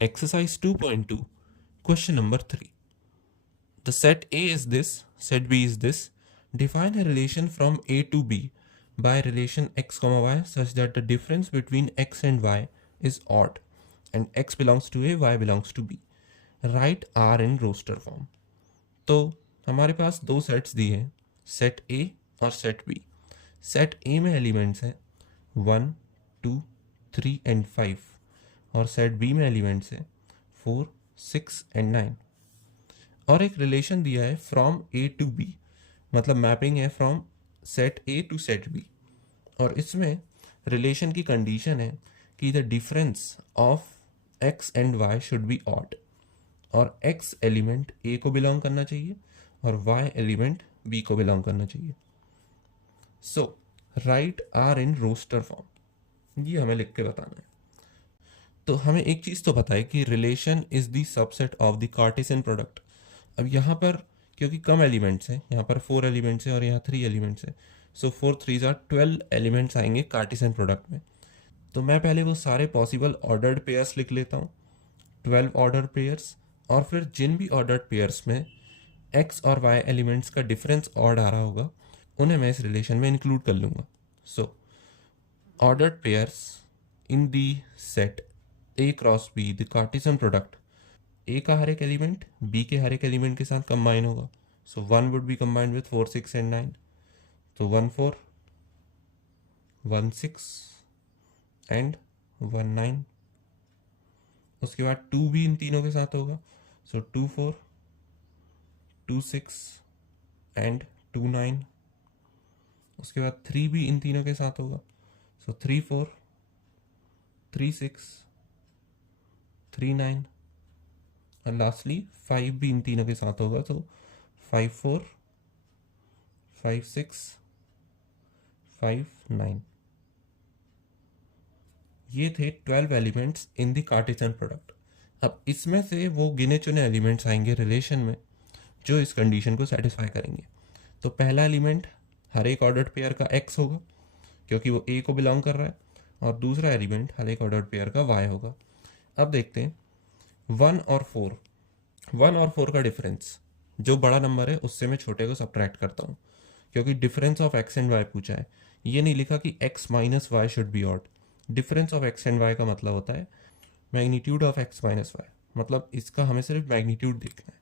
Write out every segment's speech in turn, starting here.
Exercise 2.2, question number 3. The set A is this, set B is this. Define a relation from A to B by relation x, y such that the difference between x and y is odd and x belongs to A, y belongs to B. Write R in roster form. तो हमारे पास दो sets दिए हैं, set A और set B. Set A में elements हैं 1, 2, 3 and 5 और set B में एलिमेंट्स हैं 4, 6 एंड 9 और एक रिलेशन दिया है फ्रॉम A टू B, मतलब मैपिंग है from set A to set B और इसमें रिलेशन की कंडीशन है कि the difference of x and y should be odd और x एलिमेंट A को बिलोंग करना चाहिए और y एलिमेंट B को बिलोंग करना चाहिए. So write R in roster form, ये हमें लिख के बताना है. तो हमें एक चीज़ तो पता है कि relation is the subset of the Cartesian product. अब यहाँ पर क्योंकि कम एलिमेंट्स हैं, यहाँ पर 4 एलिमेंट्स हैं और यहाँ 3 एलिमेंट्स हैं, सो 4 3s आर 12 एलिमेंट्स आएंगे कार्टेशियन प्रोडक्ट में. तो मैं पहले वो सारे पॉसिबल ऑर्डर्ड पेयर्स लिख लेता हूँ, 12 ऑर्डर पेयर्स, और फिर जिन भी ऑर्डर्ड पेयर्स में x और y एलिमेंट्स का डिफरेंस ऑड आ रहा होगा उन्हें मैं इस रिलेशन में इंक्लूड कर लूँगा. So ordered pairs in the set A cross B, the Cartesian product, A का हर एक एलिमेंट B के हर एक एलिमेंट के साथ कंबाइन होगा. सो 1 would be combined with 4, 6 and 9. तो 1 4, 1 6 एंड 1 9. उसके बाद 2 भी इन तीनों के साथ होगा. सो 2 4, 2 6 एंड 2 9. उसके बाद 3 भी इन तीनों के साथ होगा. सो 3 4, 3 6, 3 9 और लास्टली 5 भी इन तीनों के साथ होगा. तो 5 4, 5 6, 5 9. ये थे 12 elements in the Cartesian product. अब इसमें से वो गिने चुने एलिमेंट्स आएंगे रिलेशन में जो इस कंडीशन को सेटिस्फाई करेंगे. तो पहला एलिमेंट हर एक ऑर्डर्ड पेयर का x होगा क्योंकि वो A को बिलोंग कर रहा है, और दूसरा एलिमेंट हर एक ऑर्डर्ड पेयर का y होगा. अब देखते हैं 1 और 4 का डिफरेंस, जो बड़ा नंबर है उससे मैं छोटे को सब्ट्रैक्ट करता हूँ क्योंकि difference of x and y पूछा है. ये नहीं लिखा कि x minus y should be odd. Difference of x and y का मतलब होता है magnitude of x minus y, मतलब इसका हमें सिर्फ मैग्नीट्यूड देखना है.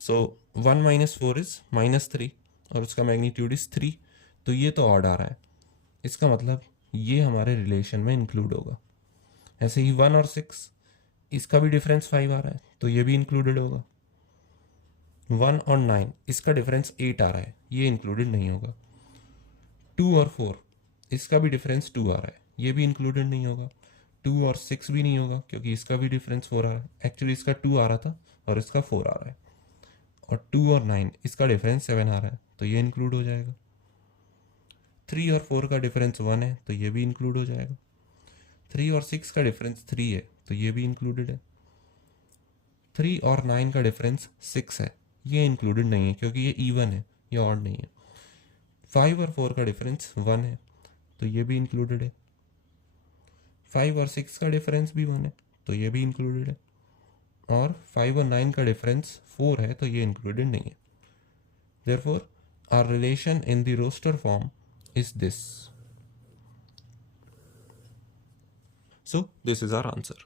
सो 1 माइनस 4 इज -3 और उसका मैग्नीट्यूड इज 3. तो ये तो ऑड आ रहा है, इसका मतलब ये हमारे रिलेशन में इंक्लूड होगा. ऐसे ही 1 और 6, इसका भी डिफरेंस 5 आ रहा है तो ये भी इंक्लूडेड होगा. 1 और 9, इसका डिफरेंस 8 आ रहा है, ये इंक्लूडेड नहीं होगा. 2 और 4, इसका भी डिफरेंस 2 आ रहा है, ये भी इंक्लूडेड नहीं होगा. 2 और 6 भी नहीं होगा क्योंकि इसका भी डिफरेंस 4 आ रहा है. एक्चुअली इसका 2 आ रहा था और इसका 4 आ रहा है. और 2 और 9, इसका डिफरेंस 7 आ रहा है तो ये इंक्लूड हो जाएगा. 3 और 4 का डिफरेंस 1 है तो ये भी इंक्लूड हो जाएगा. 3 और 6 का डिफरेंस 3 है तो ये भी इंक्लूडेड है. 3 और 9 का डिफरेंस 6 है, ये इंक्लूडेड नहीं है क्योंकि ये इवन है, ये ऑड नहीं है. 5 और 4 का डिफरेंस 1 है तो ये भी इंक्लूडेड है. 5 और 6 का डिफरेंस भी 1 है तो ये भी इंक्लूडेड है. और 5 और 9 का डिफरेंस 4 है तो ये इंक्लूडेड नहीं है. Therefore, our relation in the roster form is this. So, this is our answer.